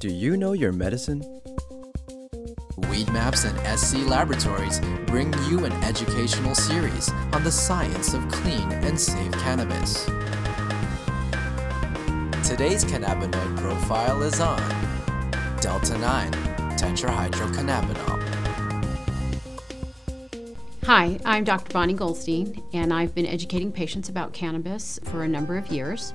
Do you know your medicine? Weed Maps and SC Laboratories bring you an educational series on the science of clean and safe cannabis. Today's cannabinoid profile is on Delta-9 tetrahydrocannabinol. Hi, I'm Dr. Bonnie Goldstein, and I've been educating patients about cannabis for a number of years.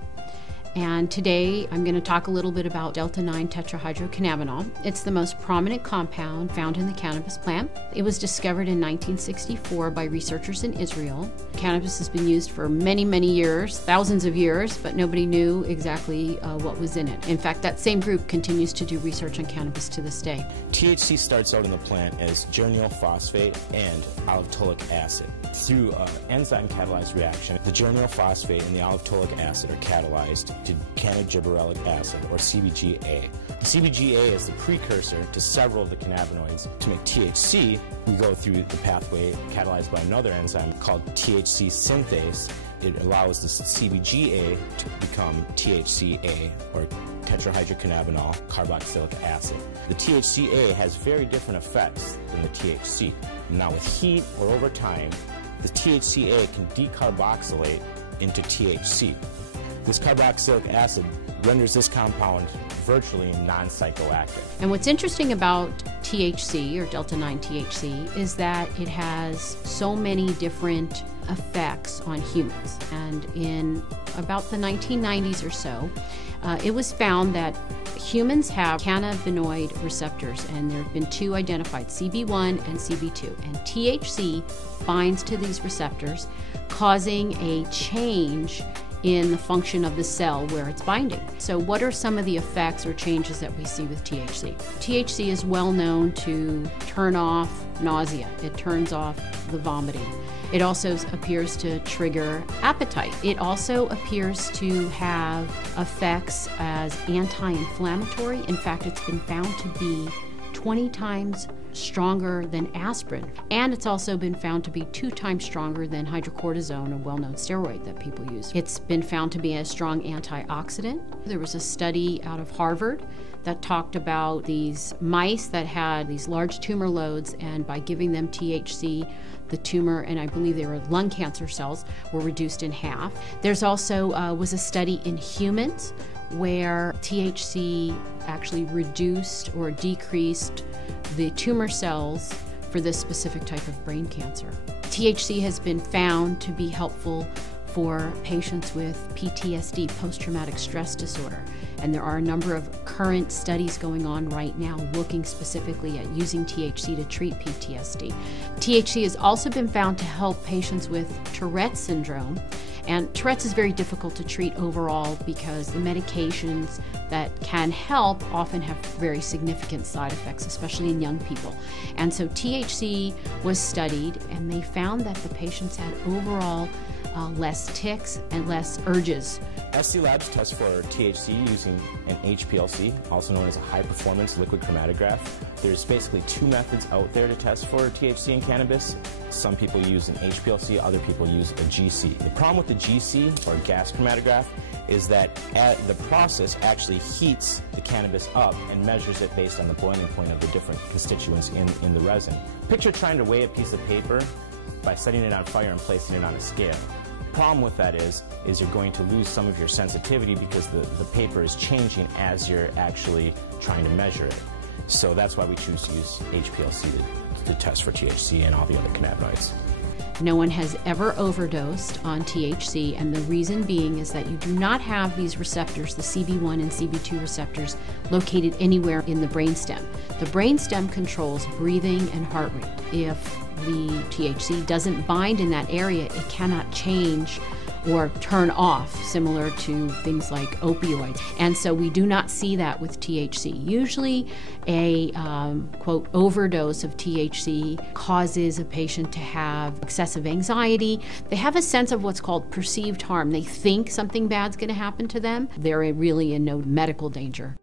And today I'm going to talk a little bit about Delta-9 tetrahydrocannabinol. It's the most prominent compound found in the cannabis plant. It was discovered in 1964 by researchers in Israel. Cannabis has been used for many, many years, thousands of years, but nobody knew exactly what was in it. In fact, that same group continues to do research on cannabis to this day. THC starts out in the plant as geranyl phosphate and aliptolic acid. Through an enzyme-catalyzed reaction, the geranyl phosphate and the aliptolic acid are catalyzed to cannabigerolic acid, or CBGA. The CBGA is the precursor to several of the cannabinoids. To make THC, we go through the pathway catalyzed by another enzyme called THC synthase. It allows the CBGA to become THCA, or tetrahydrocannabinol carboxylic acid. The THCA has very different effects than the THC. Now with heat or over time, the THCA can decarboxylate into THC. This carboxylic acid renders this compound virtually non-psychoactive. And what's interesting about THC, or Delta-9 THC, is that it has so many different effects on humans. And in about the 1990s or so, it was found that humans have cannabinoid receptors, and there have been two identified, CB1 and CB2. And THC binds to these receptors, causing a change in the function of the cell where it's binding. So what are some of the effects or changes that we see with THC? THC is well known to turn off nausea. It turns off the vomiting. It also appears to trigger appetite. It also appears to have effects as anti-inflammatory. In fact, it's been found to be 20 times stronger than aspirin, and it's also been found to be 2 times stronger than hydrocortisone, a well-known steroid that people use. It's been found to be a strong antioxidant. There was a study out of Harvard that talked about these mice that had these large tumor loads, and by giving them THC, the tumor, and I believe they were lung cancer cells, were reduced in half. There's also was a study in humans where THC actually reduced or decreased the tumor cells for this specific type of brain cancer. THC has been found to be helpful for patients with PTSD, post-traumatic stress disorder. And there are a number of current studies going on right now looking specifically at using THC to treat PTSD. THC has also been found to help patients with Tourette's syndrome. And Tourette's is very difficult to treat overall because the medications that can help often have very significant side effects, especially in young people. And so THC was studied, and they found that the patients had overall less tics and less urges. SC Labs tests for THC using an HPLC, also known as a high-performance liquid chromatograph. There's basically 2 methods out there to test for THC in cannabis. Some people use an HPLC, other people use a GC. The problem with the GC, or gas chromatograph, is that the process actually heats the cannabis up and measures it based on the boiling point of the different constituents in the resin. Picture trying to weigh a piece of paper by setting it on fire and placing it on a scale. The problem with that is you're going to lose some of your sensitivity because the paper is changing as you're actually trying to measure it. So that's why we choose to use HPLC to test for THC and all the other cannabinoids. No one has ever overdosed on THC, and the reason being is that you do not have these receptors, the CB1 and CB2 receptors, located anywhere in the brainstem. The brainstem controls breathing and heart rate. If the THC doesn't bind in that area, it cannot change or turn off, similar to things like opioids. And so we do not see that with THC. Usually a, quote, overdose of THC causes a patient to have excessive anxiety. They have a sense of what's called perceived harm. They think something bad's gonna happen to them. They're really in no medical danger.